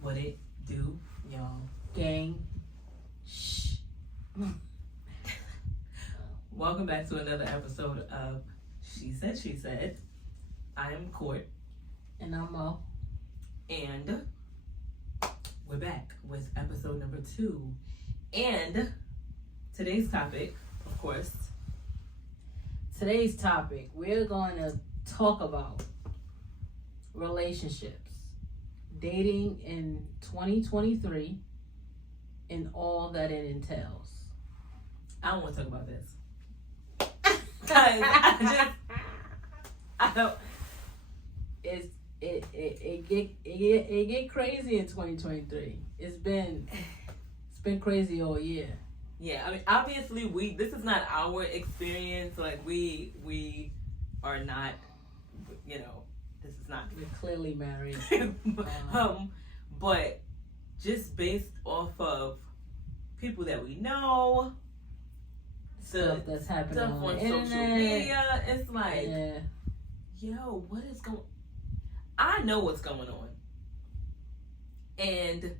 What it do, y'all? Gang. Shh. Welcome back to another episode of She Said. I am Court. And I'm Mo. And we're back with episode number 2. And today's topic, of course. Today's topic, we're going to talk about relationships, dating in 2023, and all that it entails. I don't want to talk about this. It get crazy in 2023. It's been crazy all year. Yeah, I mean, obviously this is not our experience. Like we are not, this is not. We're clearly married. But just based off of people that we know, Stuff that's happening stuff on the social internet. media, it's like, Yeah. yo, what is going? I know what's going on, and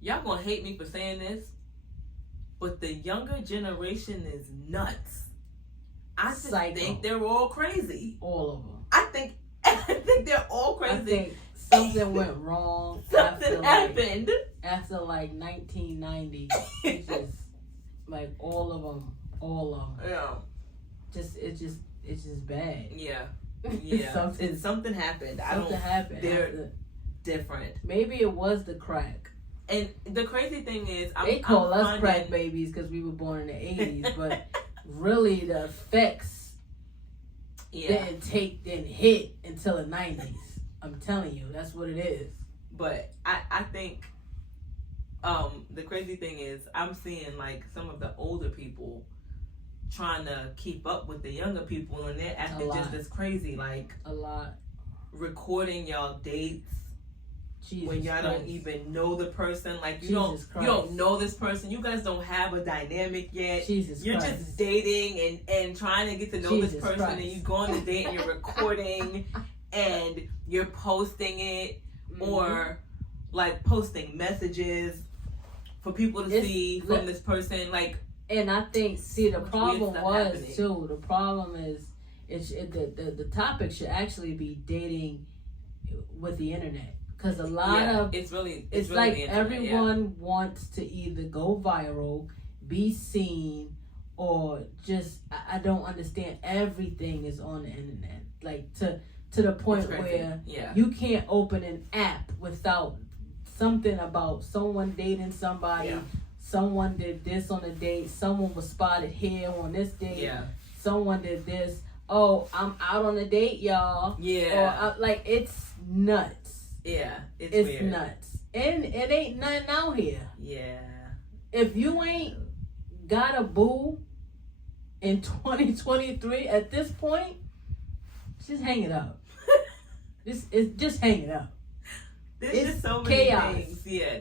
y'all gonna hate me for saying this, but the younger generation is nuts. I just think they're all crazy. All of them. I think they're all crazy. I think something went wrong. Something happened after like 1990. It's just like all of them. Yeah. It's just bad. Yeah. something happened. happened. They're different. Maybe it was the crack. And the crazy thing is, they call us crack babies because we were born in the 80s, but really the effects didn't hit until the 90s. I'm telling you, that's what it is. But I think the crazy thing is, I'm seeing like some of the older people trying to keep up with the younger people, and they're acting just as crazy, like a lot, recording y'all dates. Jesus when y'all Christ. Don't even know the person, like you Jesus don't know this person. You guys don't have a dynamic yet. You're Christ. just dating and trying to get to know this person, and you go on the date and you're recording and you're posting it, or like posting messages for people to see from this person, like. And I think, the problem the problem is, the topic should actually be dating with the internet. Because a lot of... It's really like the internet, everyone wants to either go viral, be seen, or just... I don't understand. Everything is on the internet. Like, to the point where you can't open an app without something about someone dating somebody... Yeah. Someone did this on a date. Someone was spotted here on this date. Yeah. Someone did this. Oh, I'm out on a date, y'all. Yeah. Or, it's nuts. Yeah. It's weird. Nuts. And it ain't nothing out here. Yeah. If you ain't got a boo in 2023 at this point, just hang it up. Just hang it up. There's just so many things. Yeah.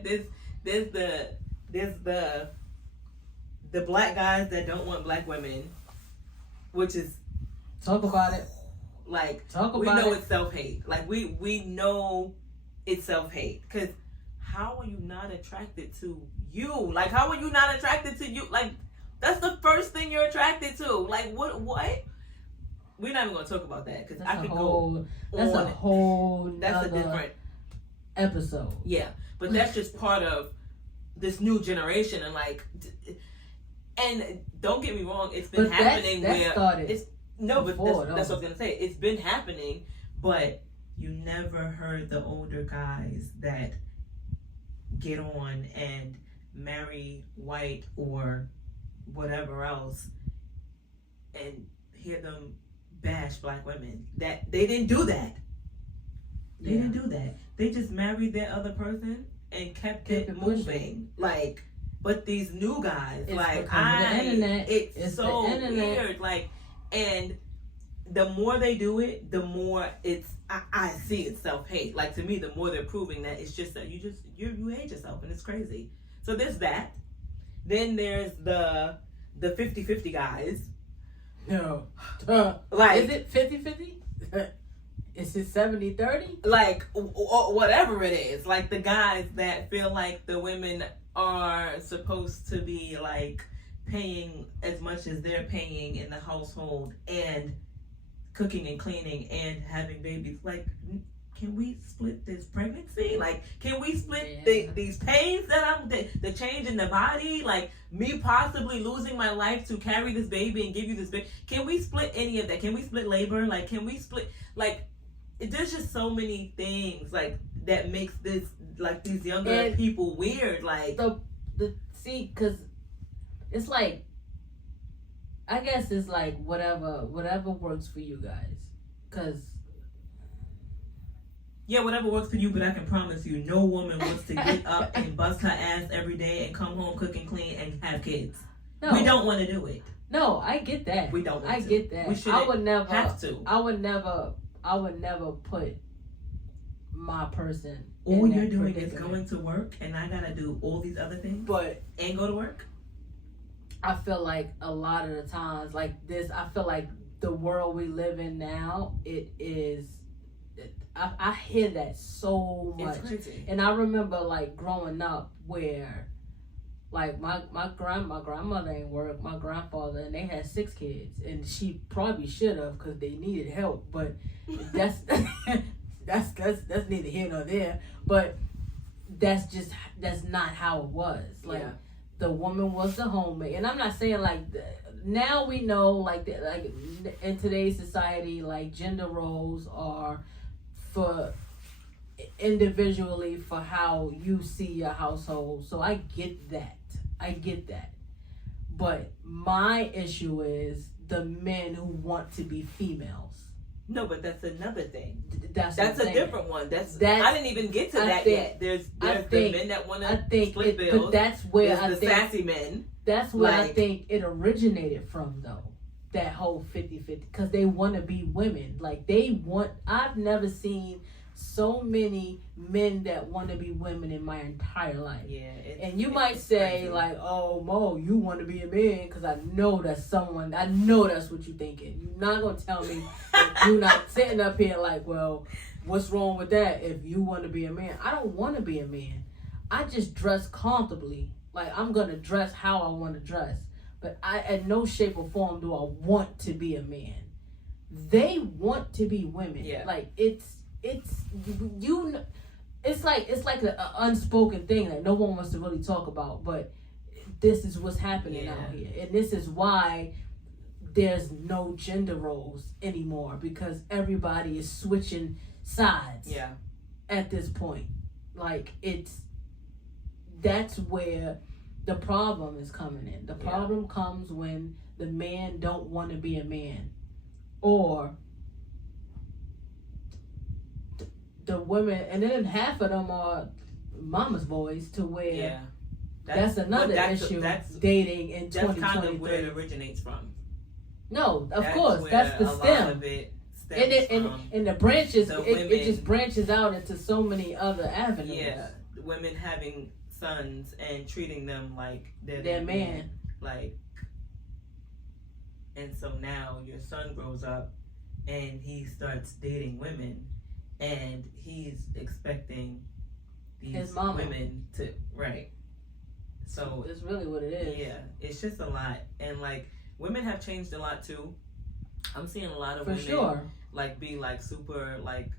There's the black guys that don't want black women, which is talk about it. Like we know it's self-hate. Like we know it's self-hate, because how are you not attracted to you? Like how are you not attracted to you? Like that's the first thing you're attracted to. Like what? We're not even gonna talk about that, because I could go. That's a whole. That's a different episode. Yeah, but that's just part of this new generation, and don't get me wrong, it's been happening that's that's what I was gonna say. It's been happening, but you never heard the older guys that get on and marry white or whatever else and hear them bash black women. That they didn't do that. They didn't do that. They just married their other person and kept it moving. Like, but these new guys, it's so weird. Like, and the more they do it, the more I see it's self-hate. Like, to me, the more they're proving that it's just that you hate yourself, and it's crazy. So there's that. Then there's the 50-50 guys. No. Like, is it 50-50? Is it 70-30? Like, or whatever it is. Like, the guys that feel like the women are supposed to be, like, paying as much as they're paying in the household and cooking and cleaning and having babies. Like, can we split this pregnancy? Like, can we split these pains that the change in the body? Like, me possibly losing my life to carry this baby and give you this baby. Can we split any of that? Can we split labor? Like, can we split, like, there's just so many things, like, that makes this, like, these younger people weird. Like, see, because it's like, I guess it's like whatever works for you guys. Because yeah, whatever works for you, but I can promise you, no woman wants to get up and bust her ass every day and come home, cook and clean, and have kids. No. We don't want to do it. No, I get that. We don't want I get that. We shouldn't have to. I would never put my person. All you're doing is going to work, and I gotta do all these other things, and go to work. I feel like a lot of the times, like this, I feel like the world we live in now, it is. I hear that so much, and I remember like growing up where, like my grandmother ain't work, my grandfather, and they had 6 kids, and she probably should have because they needed help, but that's neither here nor there. But that's not how it was. Like the woman was the homemaker, and I'm not saying like now we know like in today's society like gender roles are for individually for how you see your household. So I get that. But my issue is the men who want to be females. No, but that's another thing. That's a different one. That's I didn't even get to that yet. There's the men that want to split bills. But that's where there's the sassy men. That's where I think it originated from, though. That whole 50-50, because they want to be women. Like I've never seen so many men that want to be women in my entire life. Yeah. And you might say crazy. Like, oh, Mo, you want to be a man, because I know that's what you're thinking. You're not going to tell me that you're not sitting up here like, well, what's wrong with that if you want to be a man? I don't want to be a man. I just dress comfortably. Like, I'm going to dress how I want to dress. But in no shape or form do I want to be a man. They want to be women. Yeah. Like it's like an unspoken thing that no one wants to really talk about. But this is what's happening out here, and this is why there's no gender roles anymore, because everybody is switching sides. Yeah. At this point, like that's where the problem is coming in. The problem comes when the man don't want to be a man, or the women, and then half of them are mama's boys, to where that's another issue. That's dating in 2023. That's kind of where it originates from. No, of course, that's the stem. And the branches, it just branches out into so many other avenues. Yeah, women having sons and treating them like they're their man. Like, and so now your son grows up and he starts dating women, and he's expecting these women to So it's really what it is. Yeah, it's just a lot, and like women have changed a lot too. I'm seeing a lot of women like be like super like,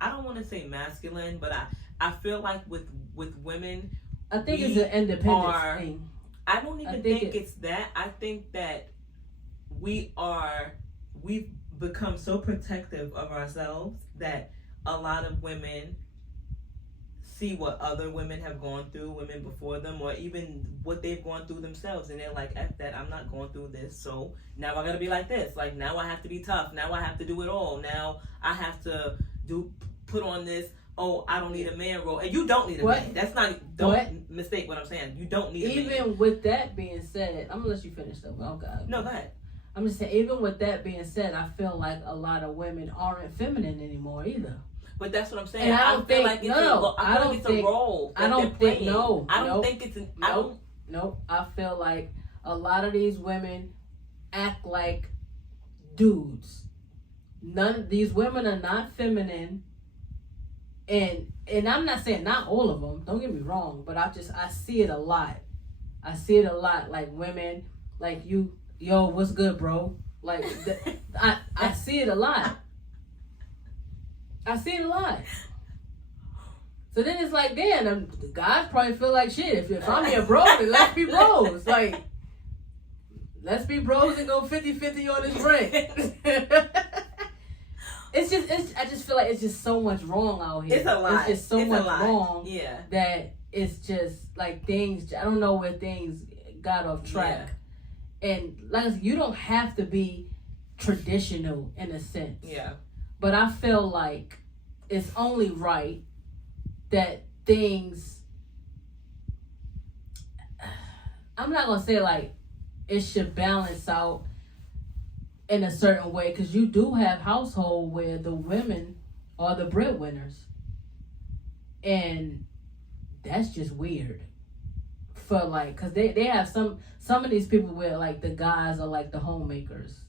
I don't want to say masculine, but I feel like with women, I think it's an independence thing. I don't even think it's that. I think that we've become so protective of ourselves that a lot of women see what other women have gone through, women before them, or even what they've gone through themselves, and they're like, F that, I'm not going through this, so now I gotta be like this. Like, now I have to be tough. Now I have to do it all. Now I have to put on this, oh, I don't need a man role. And you don't need a man. That's not, don't mistake what I'm saying. You don't need a man. Even with that being said, I'm gonna let you finish though. Oh, God. No, go ahead. I'm just saying, even with that being said, I feel like a lot of women aren't feminine anymore either. But that's what I'm saying. And I don't think it's a role. I don't think no. I don't think it's Nope. I feel like a lot of these women act like dudes. these women are not feminine, and I'm not saying not all of them. Don't get me wrong, but I see it a lot. I see it a lot. Like women, like you, yo, what's good, bro? Like I see it a lot. I see it a lot. So then it's like, damn, the guys probably feel like shit. If I'm your bro, then let's be bros. Like, let's be bros and go 50-50 on this ring. I just feel like it's just so much wrong out here. It's a lot. It's just so much wrong. Yeah. That it's just like things, I don't know where things got off track. Yeah. And like I said, you don't have to be traditional in a sense. Yeah. But I feel like it's only right that things, I'm not going to say like it should balance out in a certain way, because you do have household where the women are the breadwinners, and that's just weird for like, because they have some of these people where like the guys are like the homemakers,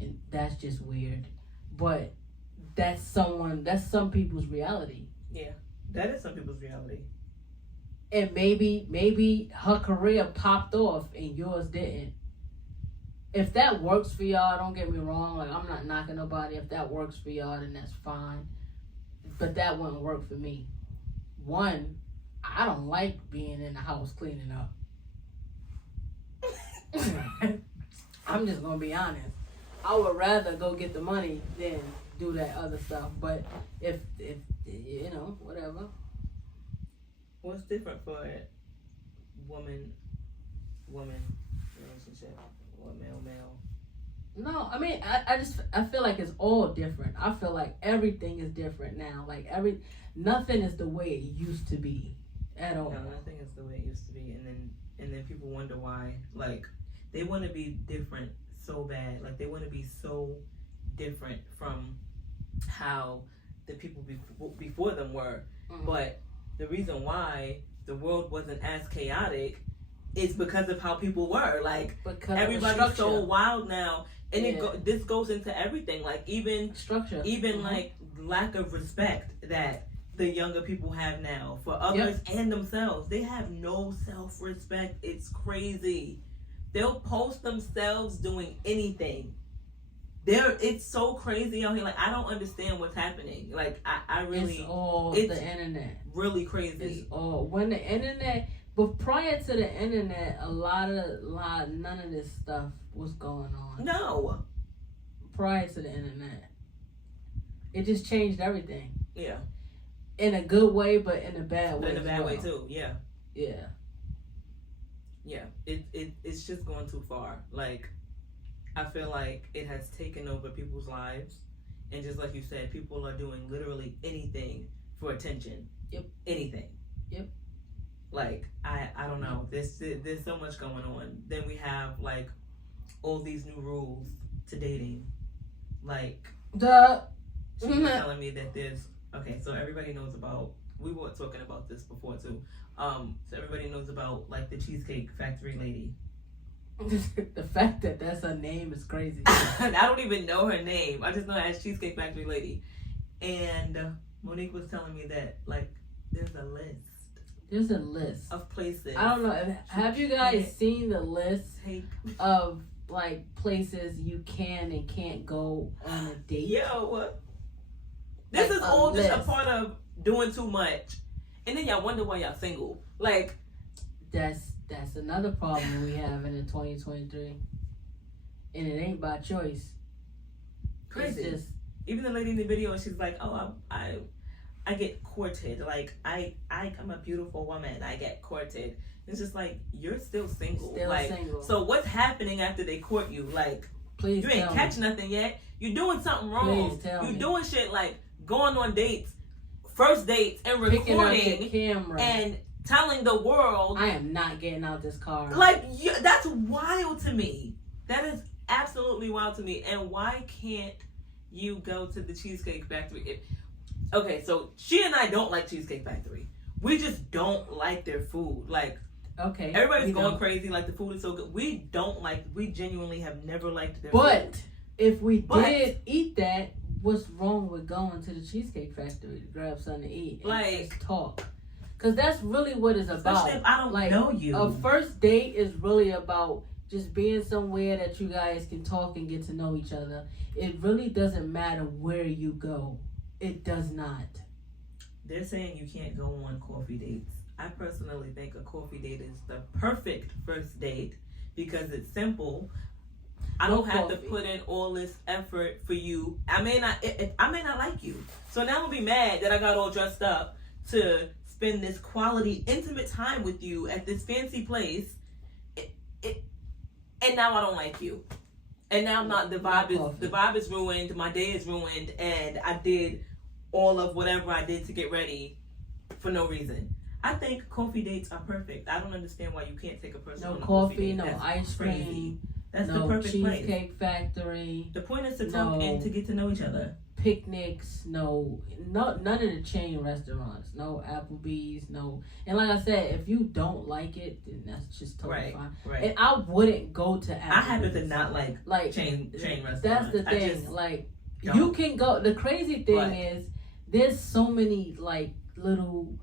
and that's just weird. But that's some people's reality. Yeah, that is some people's reality. And maybe her career popped off and yours didn't. If that works for y'all, don't get me wrong. Like, I'm not knocking nobody. If that works for y'all, then that's fine. But that wouldn't work for me. One, I don't like being in the house cleaning up. I'm just gonna be honest. I would rather go get the money than do that other stuff. But if you know, whatever. What's different for a woman relationship or male? No, I mean, I feel like it's all different. I feel like everything is different now. Like nothing is the way it used to be at all. No, nothing is the way it used to be. And then people wonder why. Like, they want to be different so bad. Like, they want to be so different from how the people before them were. Mm-hmm. But the reason why the world wasn't as chaotic is because of how people were. Like, because everybody's so wild now. And this goes into everything. Like, even structure, even like lack of respect that the younger people have now for others and themselves. They have no self-respect. It's crazy. They'll post themselves doing anything. It's so crazy out here. Like, I don't understand what's happening. Like, I really, it's the internet. Really crazy. It's all when the internet. But prior to the internet, none of this stuff was going on. No. Prior to the internet, it just changed everything. Yeah. In a good way, but in a bad way. In a bad way too. Yeah. Yeah. Yeah. It's just going too far. Like, I feel like it has taken over people's lives, and just like you said, people are doing literally anything for attention. Yep. Anything. Yep. Like, I don't know. There's so much going on. Then we have like all these new rules to dating. Like, she was telling me that so everybody knows about, we were talking about this before too. So everybody knows about like the Cheesecake Factory lady. The fact that that's her name is crazy. I don't even know her name. I just know her as Cheesecake Factory lady. And Monique was telling me that like there's a list. There's a list of places. I don't know. Have you guys seen the list of like places you can and can't go on a date? Yo, this is all just a part of doing too much, and then y'all wonder why y'all single. Like, that's another problem we have in 2023, and it ain't by choice. Crazy. It's just, even the lady in the video, she's like, "Oh, I get courted. Like, I'm a beautiful woman. I get courted." It's just like, you're still single. Single. So what's happening after they court you? Like, please, you ain't catch nothing yet. You're doing something wrong. Please tell me. Doing shit like going on dates, first dates, and recording camera and telling the world, I am not getting out this car. Like, that's wild to me. That is absolutely wild to me. And why can't you go to the Cheesecake Factory? Okay, so she and I don't like Cheesecake Factory. We just don't like their food. Like, okay, everybody's going crazy. Like, the food is so good. We genuinely have never liked their food. But if we did eat that, what's wrong with going to the Cheesecake Factory to grab something to eat and like just talk? Because that's really what it's about. Especially if I don't know you. A first date is really about just being somewhere that you guys can talk and get to know each other. It really doesn't matter where you go. It does not. They're saying you can't go on coffee dates. I personally think a coffee date is the perfect first date because it's simple. I don't have to put in all this effort for you. I may not like you. So now I'm gonna be mad that I got all dressed up to spend this quality, intimate time with you at this fancy place. And now I don't like you. And now I'm not. The vibe is ruined. My day is ruined, and I did all of whatever I did to get ready for no reason. I think coffee dates are perfect. I don't understand why you can't take a person on a coffee date. No ice cream. That's the perfect Cheesecake Factory. The point is to talk and to get to know each other. Picnics, none of the chain restaurants, no Applebee's, no. And like I said, if you don't like it, then that's just totally fine. Right. And I wouldn't go to Applebee's. I happen to not like chain restaurants. That's the thing. You can go. The crazy thing is, there's so many little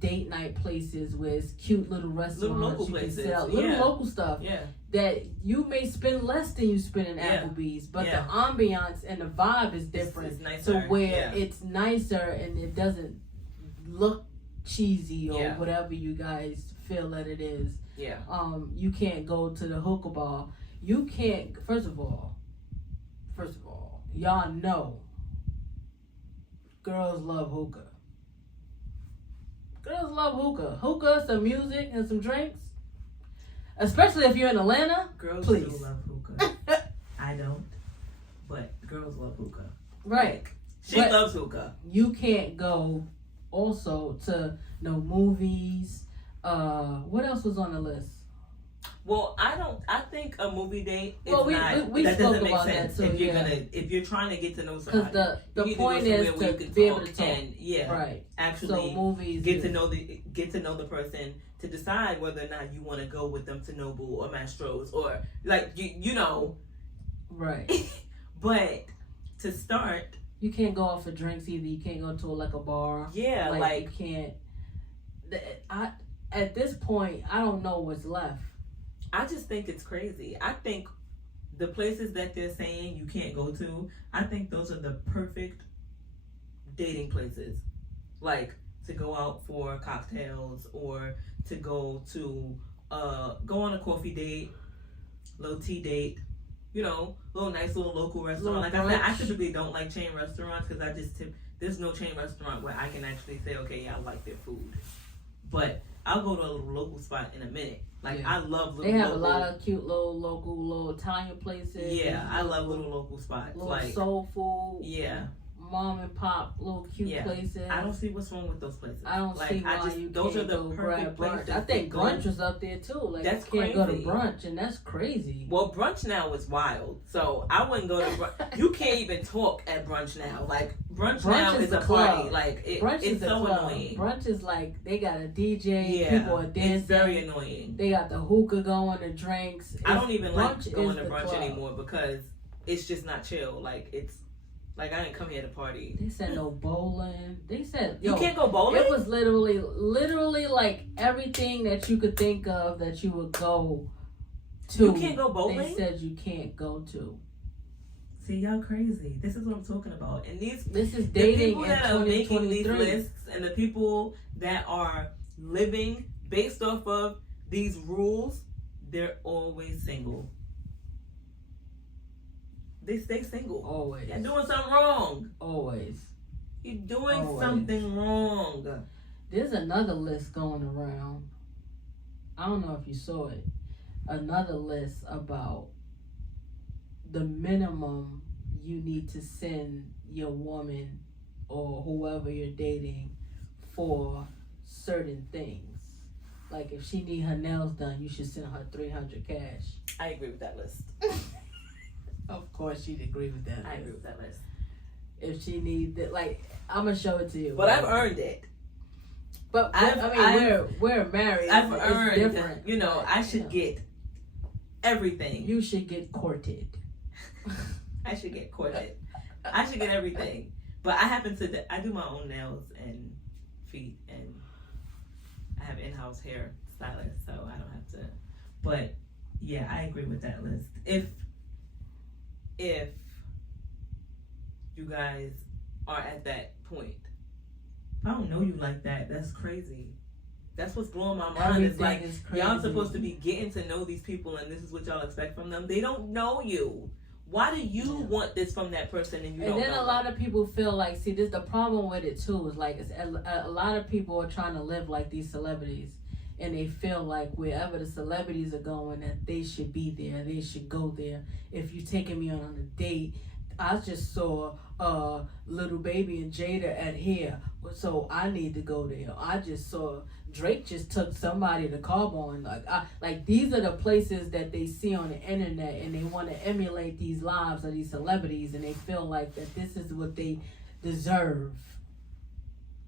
date night places with cute little restaurants, little local places, local stuff. Yeah. That you may spend less than you spend in Applebee's, but the ambiance and the vibe is different. It's nicer. So where it's nicer and it doesn't look cheesy or whatever you guys feel that it is. Yeah. You can't go to the hookah bar. You can't. First of all, y'all know girls love hookah. Girls love hookah. Hookah, some music, and some drinks. Especially if you're in Atlanta. Girls please. do love hookah. I don't. But girls love hookah. Right. She loves hookah. You can't go also to no movies. What else was on the list? Well, I think a movie date is we that spoke doesn't make about sense that too, if you're trying to get to know somebody. Because the point is to be able to talk. And right. Actually so movies get to know the person to decide whether or not you want to go with them to Noble or Mastro's or you know. Right. But to start, you can't go out for drinks either. You can't go to a bar. Yeah, you can't. At this point, I don't know what's left. I just think it's crazy. I think the places that they're saying you can't go to, I think those are the perfect dating places. Like to go out for cocktails or to go on a coffee date, little tea date, little nice little local restaurant. Like I said, I typically don't like chain restaurants because there's no chain restaurant where I can actually say, okay, yeah, I like their food. But I'll go to a little local spot in a minute. I love little. They have a lot of cute little Italian places. Yeah, I love little local spots. Little soul food. Yeah. Mom and pop little cute places. I don't see what's wrong with those places. I don't see why you those can't are the go perfect grab places. brunch. I think brunch was up there too. That's you can't crazy. go to brunch, and that's crazy. Well, brunch now is wild, so I wouldn't go to brunch. You can't even talk at brunch now. Brunch now is a party. Brunch it's is so club. annoying. Brunch is they got a DJ. People are dancing. It's very annoying. They got the hookah going, the drinks. I don't even like going to brunch club. anymore because it's just not chill. I didn't come here to party. They said no bowling. They said you can't go bowling. It was literally everything that you could think of that you would go to. You can't go bowling. They said you can't go to. See, y'all crazy. This is what I'm talking about. And this is dating. The people in that are making these 2023. lists and the people that are living based off of these rules, they're always single. They stay single. Always. You're doing something wrong. Always. You're doing something wrong. There's another list going around. I don't know if you saw it. Another list about the minimum you need to send your woman or whoever you're dating for certain things. Like if she need her nails done, you should send her $300 cash. I agree with that list. Of course, she'd agree with that. I agree with that list. If she needs that, I'm gonna show it to you. But I've earned it. But we're married. I've it's earned. Different. I should get everything. You should get courted. I should get courted. I should get everything. But I do my own nails and feet, and I have in-house hair stylist, so I don't have to. But yeah, I agree with that list. If you guys are at that point, if I don't know you like that, that's crazy. That's what's blowing my mind. It's like, y'all supposed to be getting to know these people, and this is what y'all expect from them. They don't know you. Why do you want this from that person and you don't know? And then a lot of people feel like, see, this the problem with it too, is like a lot of people are trying to live like these celebrities, and they feel like wherever the celebrities are going, that they should be there, they should go there. If you're taking me on a date, I just saw Little Baby and Jada at here, so I need to go there. I just saw Drake just took somebody to Carbon. Like these are the places that they see on the internet, and they want to emulate these lives of these celebrities, and they feel like that this is what they deserve,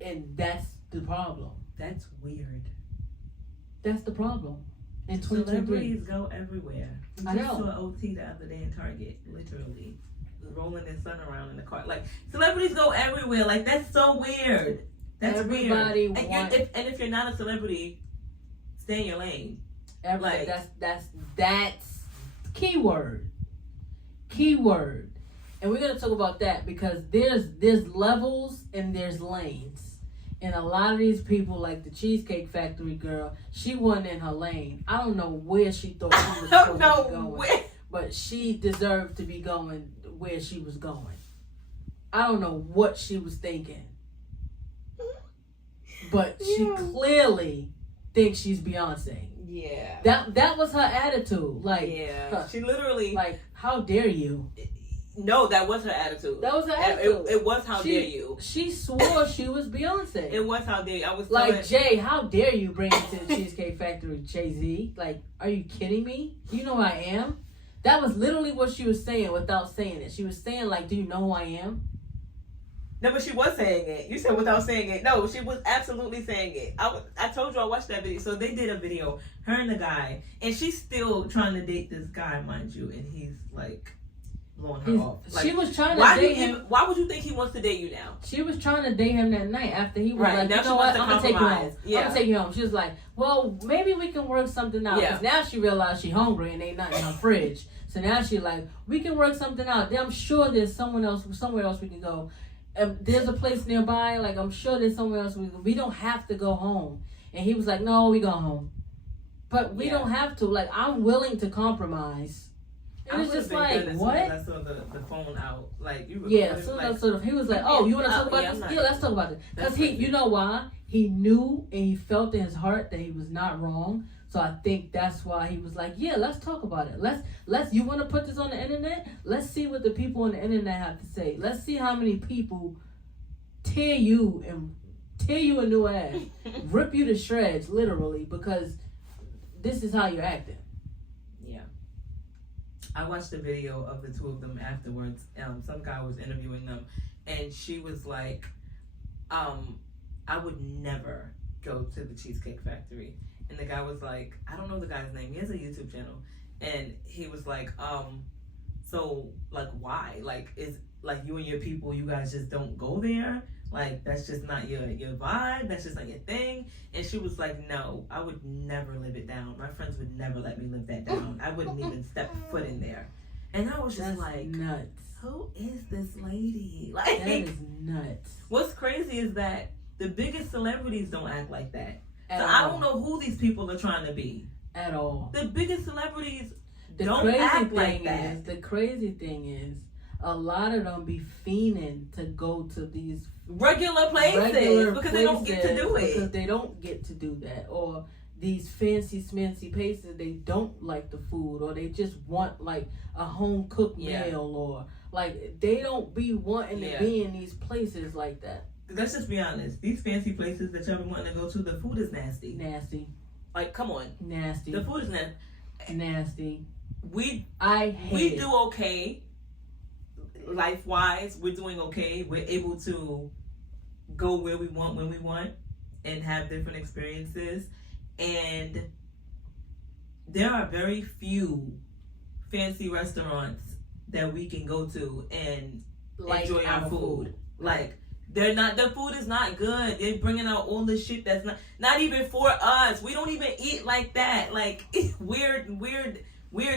and that's the problem. That's weird. That's the problem. And celebrities go everywhere. I know. I saw OT the other day in Target, literally rolling his son around in the car. Like, celebrities go everywhere. Like, that's so weird. That's everybody weird. And if you're not a celebrity, stay in your lane. Like, that's keyword. And we're gonna talk about that because there's levels and there's lanes. And a lot of these people, like the Cheesecake Factory girl, she wasn't in her lane. I don't know where she thought she was supposed to be going, but she deserved to be going where she was going. I don't know what she was thinking, but she clearly thinks she's Beyonce. Yeah. That was her attitude. Like, yeah, she literally, like, how dare you? No, that was her attitude. That was her attitude. It was how dare you. She swore she was Beyonce. It was how dare you. I was like, Jay, how dare you bring me to the Cheesecake Factory, Jay-Z? Like, are you kidding me? You know who I am? That was literally what she was saying without saying it. She was saying, like, do you know who I am? No, but she was saying it. You said without saying it. No, she was absolutely saying it. I told you I watched that video. So they did a video, her and the guy, and she's still trying to date this guy, mind you, and he's like blowing her off. Like, she was trying to date him. Why would you think he wants to date you now? She was trying to date him that night after he was like, you know what, I'm going to take you home. Yeah. I'm going to take you home. She was like, well, maybe we can work something out. Because now she realized she's hungry and ain't nothing in her fridge. So now she's like, we can work something out. I'm sure there's somewhere else we can go. There's a place nearby. Like, I'm sure there's somewhere else we don't have to go home. And he was like, no, we go home. But we don't have to. Like, I'm willing to compromise. It was just like, what? I saw the phone out. Like, you were he was like, oh, you want to talk about this? Yeah, let's talk about it. Because you know why? He knew and he felt in his heart that he was not wrong. So I think that's why he was like, yeah, let's talk about it. Let's. You want to put this on the internet? Let's see what the people on the internet have to say. Let's see how many people tear you a new ass, rip you to shreds, literally, because this is how you're acting. Yeah. I watched a video of the two of them afterwards. Some guy was interviewing them, and she was like, I would never go to the Cheesecake Factory. And the guy was like, I don't know the guy's name. He has a YouTube channel. And he was like, so, like, why? Like, is, like, you and your people, you guys just don't go there? Like, that's just not your vibe? That's just not your thing? And she was like, no, I would never live it down. My friends would never let me live that down. I wouldn't even step foot in there. And I was just like, nuts. Who is this lady? Like, that is nuts. What's crazy is that the biggest celebrities don't act like that. So all. I don't know who these people are trying to be. At all. The biggest celebrities don't act like that. The crazy thing is, a lot of them be fiending to go to these regular places because they don't get to do it. Because they don't get to do that. Or these fancy smancy places, they don't like the food, or they just want like a home cooked meal, or like they don't be wanting to be in these places like that. Let's just be honest. These fancy places that y'all be wanting to go to, the food is nasty. Nasty. Like, come on. Nasty. The food is nasty. Nasty. We do okay. Life-wise, we're doing okay. We're able to go where we want, when we want, and have different experiences. And there are very few fancy restaurants that we can go to and like enjoy our food. Like, they're not, the food is not good. They're bringing out all the shit that's not even for us. We don't even eat like that. Like, it's weird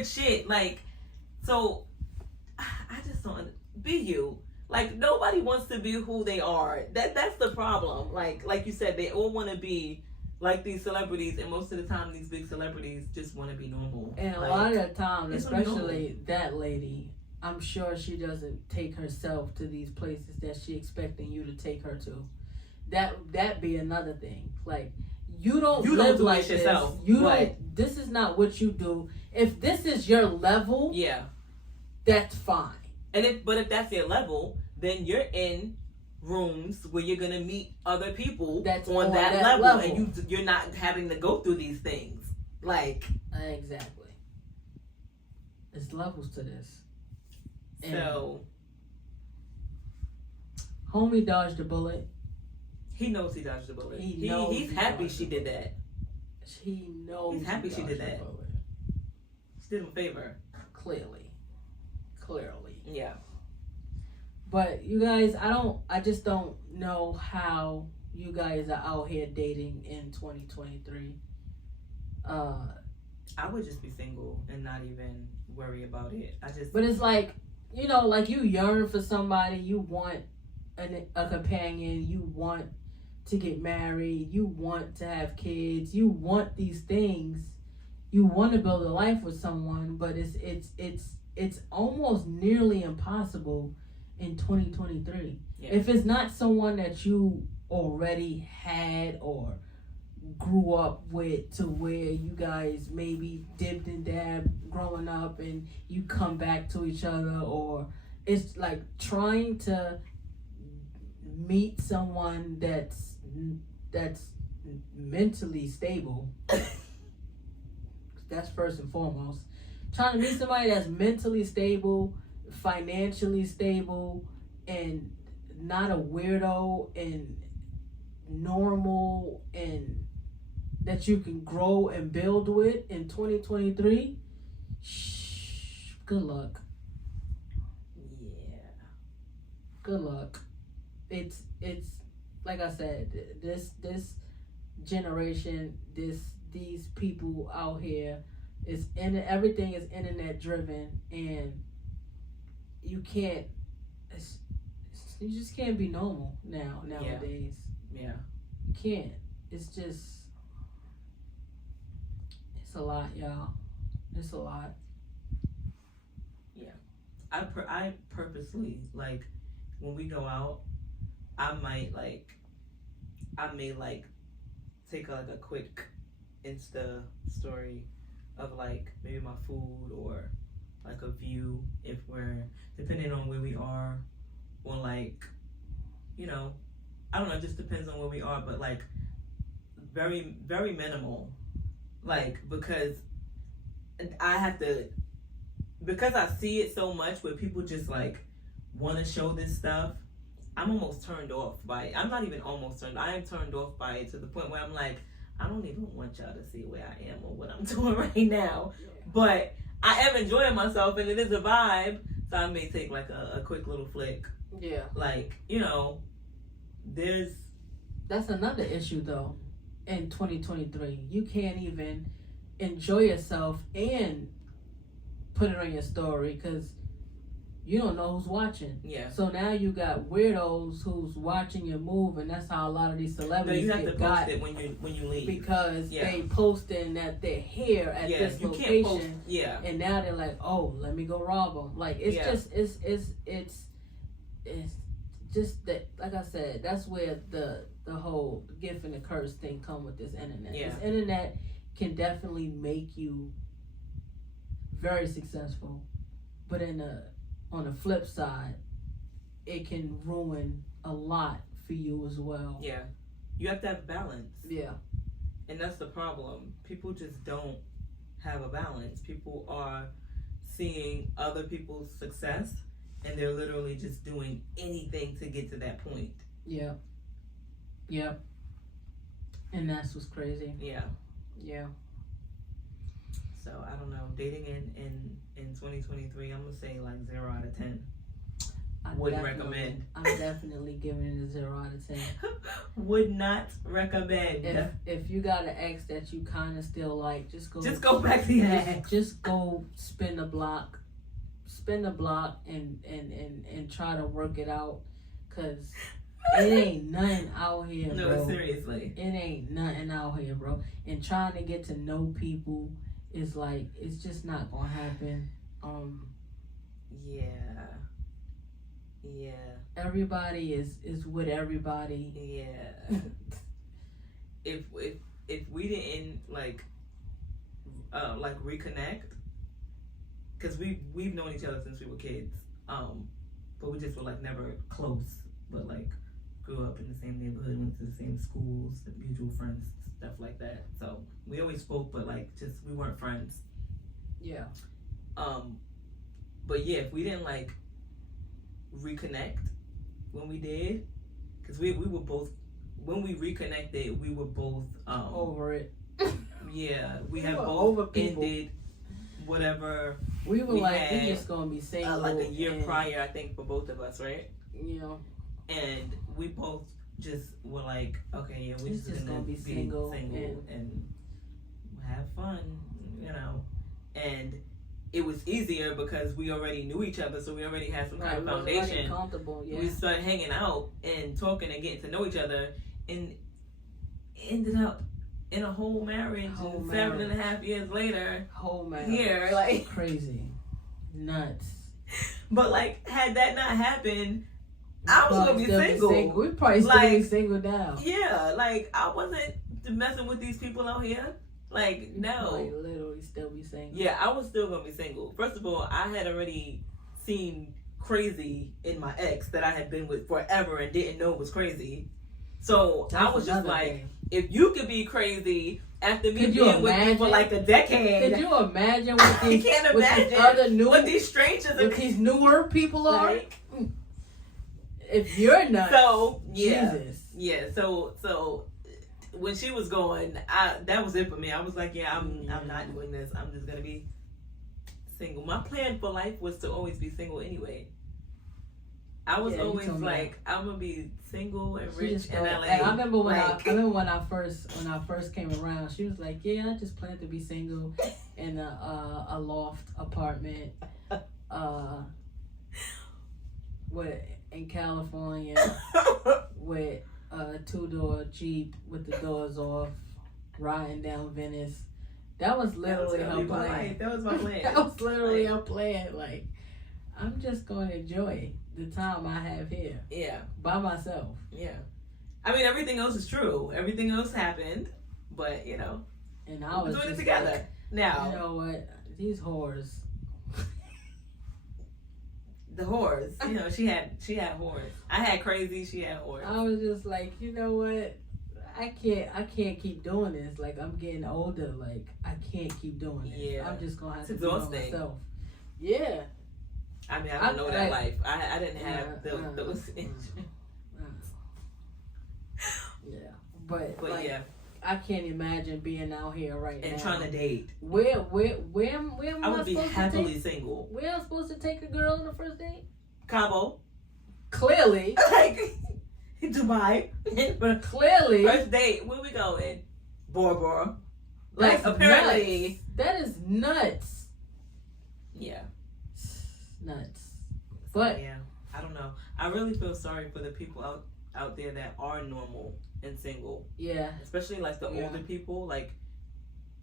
shit. Like, so I just don't, be you. Like, nobody wants to be who they are. That's the problem. Like you said, they all want to be like these celebrities, and most of the time these big celebrities just want to be normal. And like, a lot of the time, especially that lady, I'm sure she doesn't take herself to these places that she expecting you to take her to. That be another thing. Like, you don't live like this. Yourself. You don't. This is not what you do. If this is your level, yeah, that's fine. But if that's your level, then you're in rooms where you're gonna meet other people that's on that level, and you're not having to go through these things. Like, exactly. There's levels to this. So, homie dodged a bullet. He knows he dodged the bullet. He's happy she did that. He knows. He's happy she did that. She did him a favor. Clearly. Yeah. But you guys, I just don't know how you guys are out here dating in 2023. I would just be single and not even worry about it. But it's like, you know, like, you yearn for somebody, you want a companion, you want to get married, you want to have kids, you want these things, you want to build a life with someone, but it's almost nearly impossible in 2023. Yeah. If it's not someone that you already had or grew up with, to where you guys maybe dipped and dabbed growing up and you come back to each other, or it's like trying to meet someone that's mentally stable. That's first and foremost. Trying to meet somebody that's mentally stable, financially stable, and not a weirdo, and normal, and that you can grow and build with in 2023. Good luck. Yeah. Good luck. It's like I said, this generation, these people out here, everything is internet driven, and you just can't be normal nowadays. Yeah. You can't. It's a lot, y'all. It's a lot. Yeah. I purposely, like, when we go out, I may take a quick Insta story of, like, maybe my food, or like a view, if we're, depending on where we are, or, like, you know, I don't know, it just depends on where we are, but, like, very, very minimal, like, because I see it so much where people just, like, want to show this stuff. I'm almost turned off by it. I'm not even almost turned. I am turned off by it to the point where I'm like, I don't even want y'all to see where I am or what I'm doing right now. Yeah. But I am enjoying myself, and it is a vibe. So I may take, like, a quick little flick. Yeah. Like, you know, that's another issue, though, in 2023. You can't even enjoy yourself and put it on your story, because you don't know who's watching. Yeah. So now you got weirdos who's watching your move, and that's how a lot of these celebrities get got. You have to post it when you leave, because they posting that they're here at this location. Can't post, and now they're like, oh, let me go rob them. Like, it's just that, like I said, that's where the whole gift and the curse thing come with this internet. Yeah. This internet can definitely make you very successful, but on the flip side, it can ruin a lot for you as well. Yeah. You have to have balance. Yeah. And that's the problem. People just don't have a balance. People are seeing other people's success, and they're literally just doing anything to get to that point. Yeah. Yeah. And that's what's crazy. Yeah. Yeah. So I don't know. Dating in 2023, I'm gonna say like 0 out of 10. Wouldn't recommend. I'm definitely giving it a 0 out of 10. Would not recommend. If you got an ex that you kind of still like, just go back to your ex. Just go spin the block and try to work it out, cause it ain't nothing out here, bro. No, seriously, it ain't nothing out here, bro. And trying to get to know people is like, it's just not gonna happen. Yeah. Everybody is with everybody. Yeah. if we didn't like reconnect, because we've known each other since we were kids, but we just were like never close, but like grew up in the same neighborhood, went to the same schools, mutual friends, stuff like that. So we always spoke, but like just we weren't friends. Yeah. But yeah, if we didn't like reconnect when we did, because we were both, when we reconnected, we were both over it. Yeah, we have both ended whatever we like. We just gonna be single like a year prior, I think, for both of us, right? Yeah. And we both just were like, okay, yeah, we're just gonna be single and have fun, you know. And it was easier because we already knew each other, so we already had some kind of foundation. Comfortable, yeah. We started hanging out and talking and getting to know each other, and ended up in a whole marriage. 7.5 years later, whole marriage here, like crazy, nuts. But like, had that not happened, I was gonna be single. We probably still be single now. Yeah, like I wasn't messing with these people out here. Like, no. Like, literally still be single. Yeah, I was still gonna be single. First of all, I had already seen crazy in my ex that I had been with forever and didn't know was crazy. So I was just like, if you could be crazy after me being with you for like a decade. Could you imagine what these, what these strangers what these newer people are? Like, if you're not, so yeah, Jesus. Yeah. So when she was going, that was it for me. I was like, yeah, I'm not doing this. I'm just gonna be single. My plan for life was to always be single anyway. I was always like, I'm gonna be single and rich in LA. And I remember when I first came around, she was like, yeah, I just plan to be single in a loft apartment, in California with a 2-door Jeep with the doors off, riding down Venice. That was literally her plan. That was my plan. That was literally her plan. Like, I'm just going to enjoy the time I have here. Yeah. By myself. Yeah. I mean, everything else is true. Everything else happened, but you know. And I was doing it together. Like, now. You know what? These whores. The whores. You know, she had whores. I had crazy, she had whores. I was just like, you know what? I can't keep doing this. Like, I'm getting older. Like, I can't keep doing this. Yeah. I'm just gonna have to do it myself. Yeah. I mean, I don't know that life. I didn't have those inches. Yeah. But like, yeah. I can't imagine being out here right now and trying to date. Where am I would be happily single. Where am I supposed to take a girl on the first date? Cabo. Clearly. Like Dubai. Clearly. First date. Where we going? Bora Bora. Like, apparently. Nuts. That is nuts. Yeah. Nuts. But yeah, I don't know. I really feel sorry for the people out there that are normal and single. Yeah. Especially like the older people, like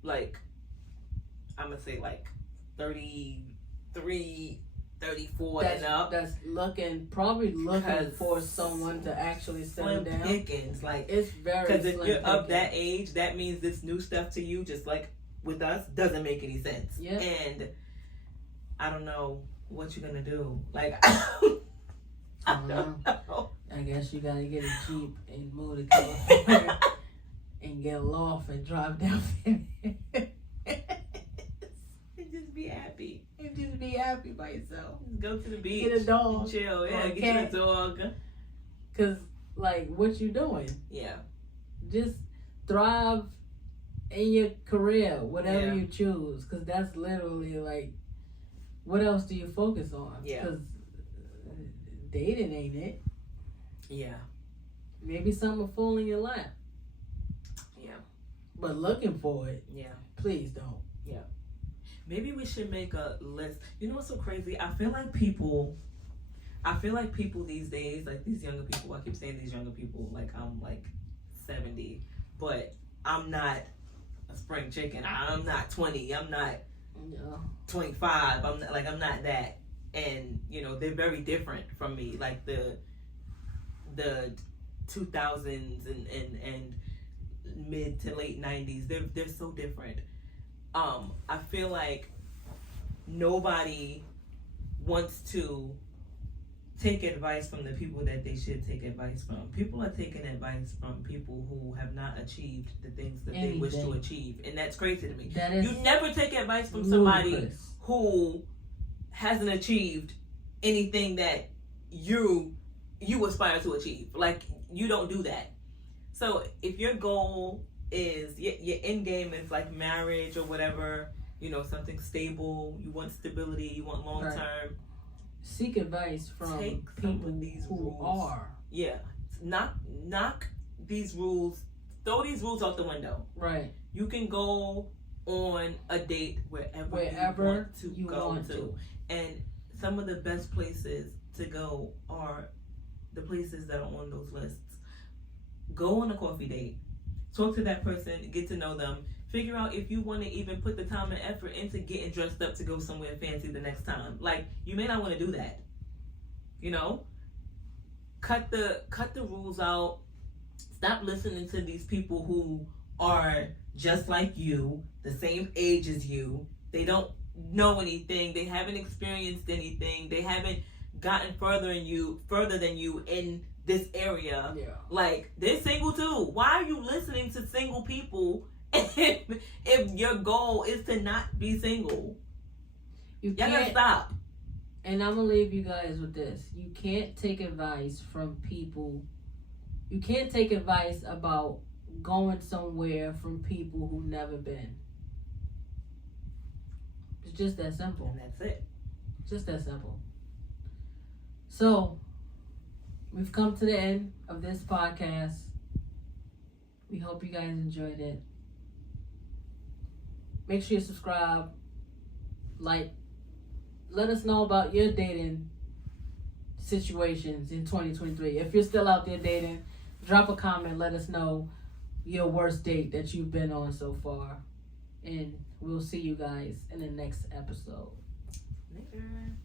I'm gonna say like 33, 34 and up. That's probably looking for someone to actually settle down. Pickings, like it's very because if you're of that age, that means this new stuff to you, just like with us, doesn't make any sense. Yeah. And I don't know what you're gonna do. Like I don't know. I guess you gotta get a Jeep and move to California and get a loft and drive down there. And just be happy. And just be happy by yourself. Go to the beach. Get a dog. Chill. Yeah, get you a dog. Cause like, what you doing? Yeah. Just thrive in your career, whatever you choose, because that's literally like, what else do you focus on? Yeah. Because dating ain't it. Yeah. Maybe something will fall in your lap. Yeah. But looking for it. Yeah. Please don't. Yeah. Maybe we should make a list. You know what's so crazy? I feel like people these days, like these younger people, I keep saying these younger people, like I'm like 70, but I'm not a spring chicken. I'm not 20. I'm not 25. I'm not that. And you know, they're very different from me. Like the 2000s and mid to late 90s. They're so different. I feel like nobody wants to take advice from the people that they should take advice from. People are taking advice from people who have not achieved the things that they wish to achieve, and that's crazy to me. You never take advice from somebody who hasn't achieved anything that you aspire to achieve. Like, you don't do that. So if your goal is your end game is like marriage or whatever, you know, something stable, you want stability, you want long term, seek advice from people who are. Yeah. Knock these rules, throw these rules out the window. Right. You can go on a date wherever you want to. And some of the best places to go are the places that are on those lists. Go on a coffee date. Talk to that person, get to know them. Figure out if you want to even put the time and effort into getting dressed up to go somewhere fancy the next time. Like, you may not want to do that. You know? Cut the rules out. Stop listening to these people who are just like you, the same age as you. They don't know anything. They haven't experienced anything. They haven't gotten further than you in this area. Yeah. Like, they're single too. Why are you listening to single people if your goal is to not be single? Y'all gotta stop. And I'm gonna leave you guys with this. You can't take advice from people. You can't take advice about going somewhere from people who've never been. It's just that simple. And that's it. Just that simple. So, we've come to the end of this podcast. We hope you guys enjoyed it. Make sure you subscribe, like, let us know about your dating situations in 2023. If you're still out there dating, drop a comment, let us know your worst date that you've been on so far. And we'll see you guys in the next episode. Later.